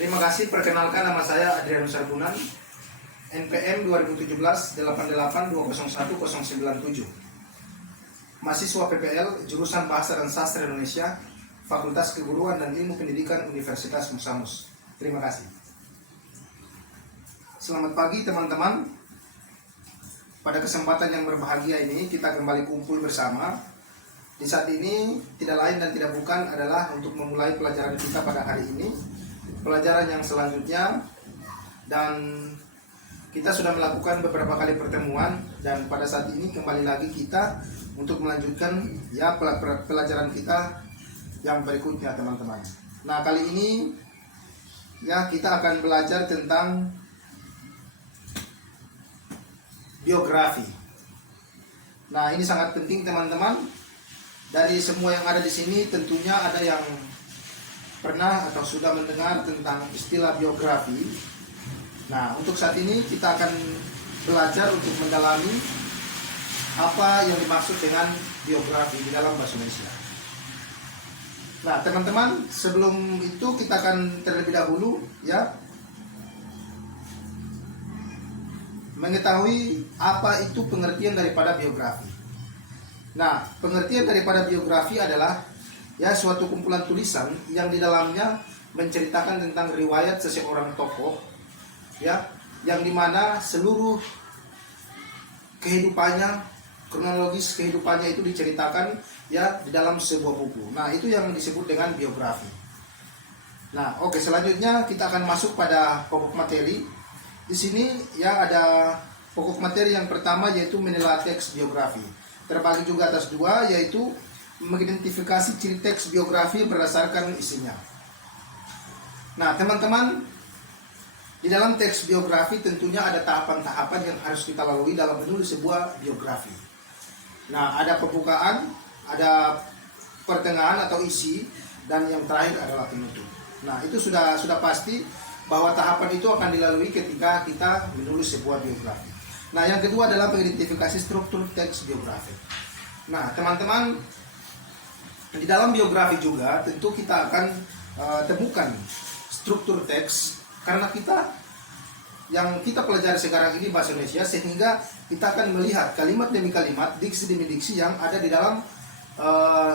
Terima kasih, perkenalkan nama saya Adrianus Sarbunan, NPM 2017 88201097. Mahasiswa PPL, jurusan Bahasa dan Sastra Indonesia, Fakultas Keguruan dan Ilmu Pendidikan Universitas Musamus. Terima kasih. Selamat pagi teman-teman. Pada kesempatan yang berbahagia ini kita kembali kumpul bersama. Di saat ini tidak lain dan tidak bukan adalah untuk memulai pelajaran kita pada hari ini, pelajaran yang selanjutnya, dan kita sudah melakukan beberapa kali pertemuan dan pada saat ini kembali lagi kita untuk melanjutkan pelajaran kita yang berikutnya teman-teman. Nah, kali ini kita akan belajar tentang biografi. Nah, ini sangat penting teman-teman. Dari semua yang ada di sini tentunya ada yang pernah atau sudah mendengar tentang istilah biografi. Nah, untuk saat ini kita akan belajar untuk mendalami apa yang dimaksud dengan biografi di dalam bahasa Indonesia. Nah, teman-teman, sebelum itu kita akan terlebih dahulu mengetahui apa itu pengertian daripada biografi. Nah, pengertian daripada biografi adalah suatu kumpulan tulisan yang di dalamnya menceritakan tentang riwayat seseorang tokoh, yang dimana seluruh kehidupannya, kronologis kehidupannya itu diceritakan di dalam sebuah buku. Nah, itu yang disebut dengan biografi. Nah, oke, selanjutnya kita akan masuk pada pokok materi. Di sini ada pokok materi yang pertama, yaitu menelaah teks biografi. Terbagi juga atas dua, yaitu mengidentifikasi ciri teks biografi berdasarkan isinya. Nah, teman-teman, di dalam teks biografi tentunya ada tahapan-tahapan yang harus kita lalui dalam menulis sebuah biografi. Nah, ada pembukaan, ada pertengahan atau isi, dan yang terakhir adalah penutup. Nah, itu sudah pasti bahwa tahapan itu akan dilalui ketika kita menulis sebuah biografi. Nah, yang kedua adalah mengidentifikasi struktur teks biografi. Nah, teman-teman, di dalam biografi juga tentu kita akan temukan struktur teks, karena yang kita pelajari sekarang ini bahasa Indonesia, sehingga kita akan melihat kalimat demi kalimat, diksi demi diksi yang ada di dalam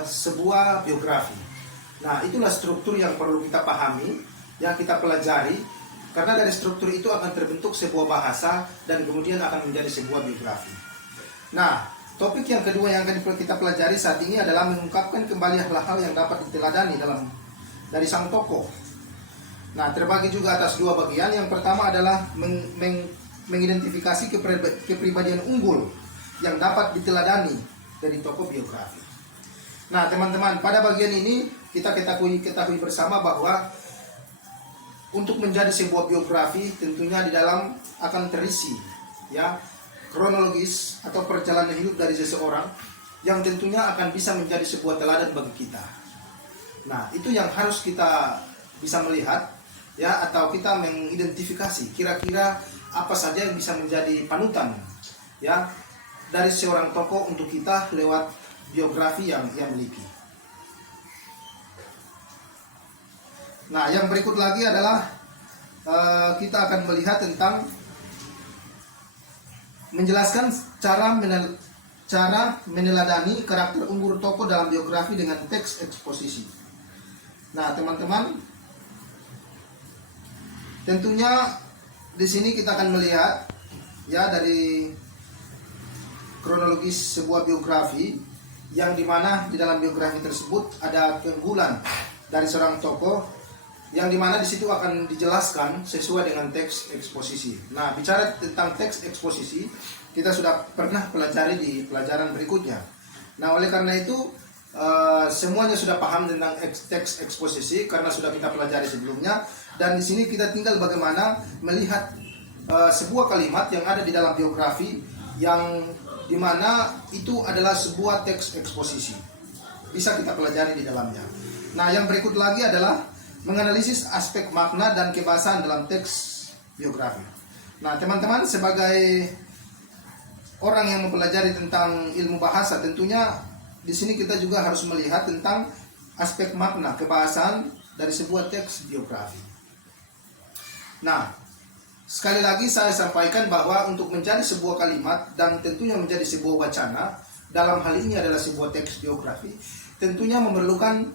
sebuah biografi. Nah, itulah struktur yang perlu kita pahami, yang kita pelajari. Karena dari struktur itu akan terbentuk sebuah bahasa dan kemudian akan menjadi sebuah biografi. Nah, topik yang kedua yang akan kita pelajari saat ini adalah mengungkapkan kembali hal-hal yang dapat diteladani dari sang tokoh. Nah, terbagi juga atas dua bagian. Yang pertama adalah mengidentifikasi kepribadian unggul yang dapat diteladani dari tokoh biografi. Nah, teman-teman, pada bagian ini kita ketahui bersama bahwa untuk menjadi sebuah biografi tentunya di dalam akan terisi kronologis atau perjalanan hidup dari seseorang yang tentunya akan bisa menjadi sebuah teladan bagi kita. Nah, itu yang harus kita bisa melihat atau kita mengidentifikasi kira-kira apa saja yang bisa menjadi panutan dari seorang tokoh untuk kita lewat biografi yang ia miliki. Nah, yang berikut lagi adalah kita akan melihat tentang menjelaskan cara meneladani karakter unggul tokoh dalam biografi dengan teks eksposisi. Nah, teman-teman, tentunya di sini kita akan melihat dari kronologis sebuah biografi, yang dimana di dalam biografi tersebut ada keunggulan dari seorang tokoh, yang dimana di situ akan dijelaskan sesuai dengan teks eksposisi. Nah, bicara tentang teks eksposisi, kita sudah pernah pelajari di pelajaran berikutnya. Nah, oleh karena itu semuanya sudah paham tentang teks eksposisi karena sudah kita pelajari sebelumnya. Dan di sini kita tinggal bagaimana melihat sebuah kalimat yang ada di dalam biografi, yang dimana itu adalah sebuah teks eksposisi. Bisa kita pelajari di dalamnya. Nah, yang berikut lagi adalah menganalisis aspek makna dan kebahasaan dalam teks biografi. Nah, teman-teman, sebagai orang yang mempelajari tentang ilmu bahasa, tentunya di sini kita juga harus melihat tentang aspek makna kebahasaan dari sebuah teks biografi. Nah, sekali lagi saya sampaikan bahwa untuk menjadi sebuah kalimat dan tentunya menjadi sebuah wacana, dalam hal ini adalah sebuah teks biografi, tentunya memerlukan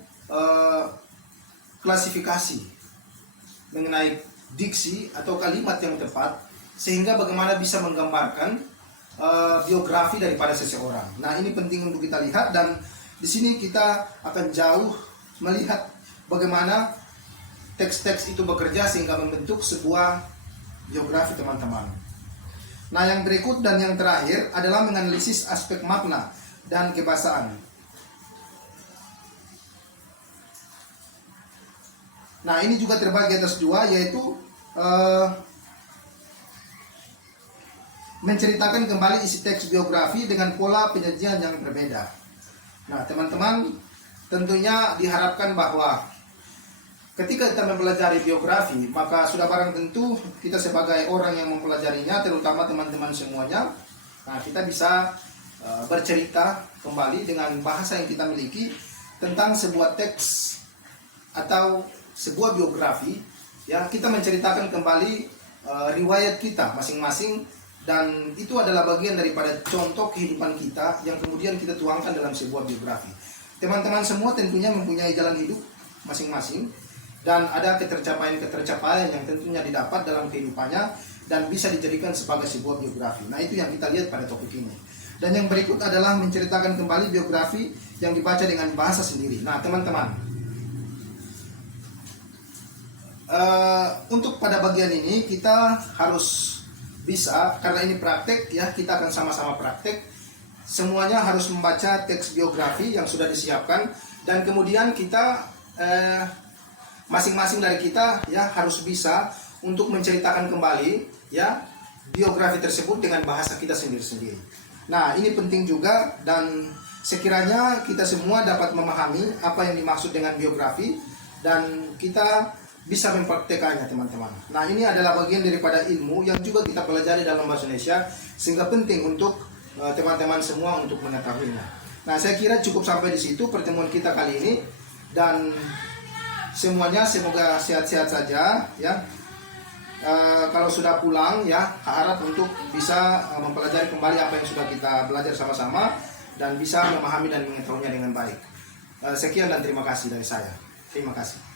klasifikasi mengenai diksi atau kalimat yang tepat, sehingga bagaimana bisa menggambarkan biografi daripada seseorang. Nah, ini penting untuk kita lihat, dan di sini kita akan jauh melihat bagaimana teks-teks itu bekerja sehingga membentuk sebuah biografi, teman-teman. Nah, yang berikut dan yang terakhir adalah menganalisis aspek makna dan kebahasaan. Nah, ini juga terbagi atas dua, yaitu menceritakan kembali isi teks biografi dengan pola penyajian yang berbeda. Nah, teman-teman, tentunya diharapkan bahwa ketika kita mempelajari biografi, maka sudah barang tentu kita sebagai orang yang mempelajarinya, terutama teman-teman semuanya, nah, kita bisa bercerita kembali dengan bahasa yang kita miliki tentang sebuah teks atau sebuah biografi. Ya, kita menceritakan kembali riwayat kita masing-masing, dan itu adalah bagian daripada contoh kehidupan kita yang kemudian kita tuangkan dalam sebuah biografi. Teman-teman semua tentunya mempunyai jalan hidup masing-masing, dan ada ketercapaian yang tentunya didapat dalam kehidupannya dan bisa dijadikan sebagai sebuah biografi. Nah, itu yang kita lihat pada topik ini. Dan yang berikut adalah menceritakan kembali biografi yang dibaca dengan bahasa sendiri. Nah, teman-teman, untuk pada bagian ini kita harus bisa, karena ini praktek ya, kita akan sama-sama praktek. Semuanya harus membaca teks biografi yang sudah disiapkan, dan kemudian kita masing-masing dari kita ya harus bisa untuk menceritakan kembali ya biografi tersebut dengan bahasa kita sendiri-sendiri. Nah, ini penting juga, dan sekiranya kita semua dapat memahami apa yang dimaksud dengan biografi dan kita bisa mempraktekannya, teman-teman. Nah, ini adalah bagian daripada ilmu yang juga kita pelajari dalam bahasa Indonesia, sehingga penting untuk teman-teman semua untuk mengetahuinya. Nah, saya kira cukup sampai di situ pertemuan kita kali ini, dan semuanya semoga sehat-sehat saja ya. Kalau sudah pulang ya, harap untuk bisa mempelajari kembali apa yang sudah kita belajar sama-sama dan bisa memahami dan mengetahuinya dengan baik. Sekian dan terima kasih dari saya. Terima kasih.